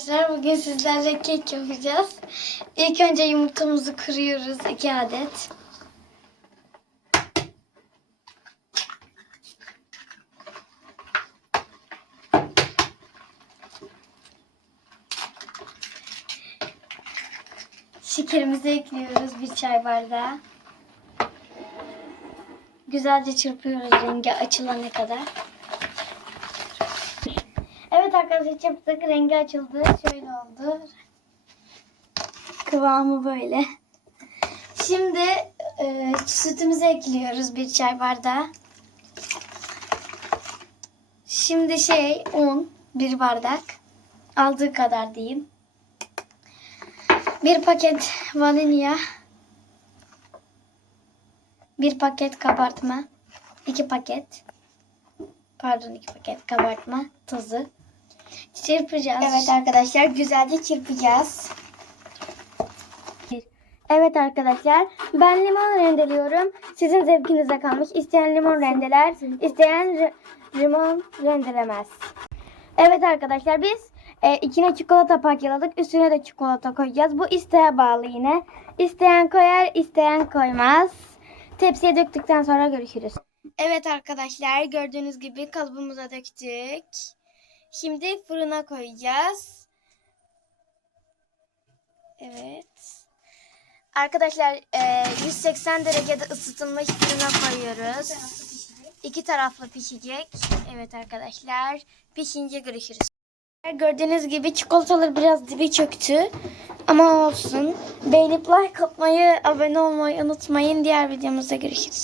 Arkadaşlar bugün sizlerle kek yapacağız. İlk önce yumurtamızı kırıyoruz. iki adet. Şekerimizi ekliyoruz bir çay bardağı. Güzelce çırpıyoruz rengi açılana kadar. Arkadaşlar çırptık. Rengi açıldı. Şöyle oldu. Kıvamı böyle. Şimdi e, sütümüzü ekliyoruz bir çay bardağı. Şimdi şey un bir bardak. Aldığı kadar diyeyim. Bir paket vanilya. Bir paket kabartma. iki paket. Pardon iki paket kabartma tozu. Çırpacağız. Evet arkadaşlar güzelce çırpacağız. Evet arkadaşlar ben limon rendeliyorum. Sizin zevkinize kalmış. İsteyen limon rendeler, isteyen limon rendelemez. Evet arkadaşlar biz e, içine çikolata pakyaladık. Üstüne de çikolata koyacağız. Bu isteğe bağlı yine. İsteyen koyar, isteyen koymaz. Tepsiye döktükten sonra görüşürüz. Evet arkadaşlar gördüğünüz gibi kalıbımıza döktük. Şimdi fırına koyacağız. Evet. Arkadaşlar e, 180 derecede ısıtılmış fırına koyuyoruz. İki taraflı pişecek. Evet arkadaşlar. Pişince görüşürüz. Gördüğünüz gibi çikolatalar biraz dibi çöktü. Ama olsun. Beğenip like atmayı, abone olmayı unutmayın. Diğer videomuzda görüşürüz.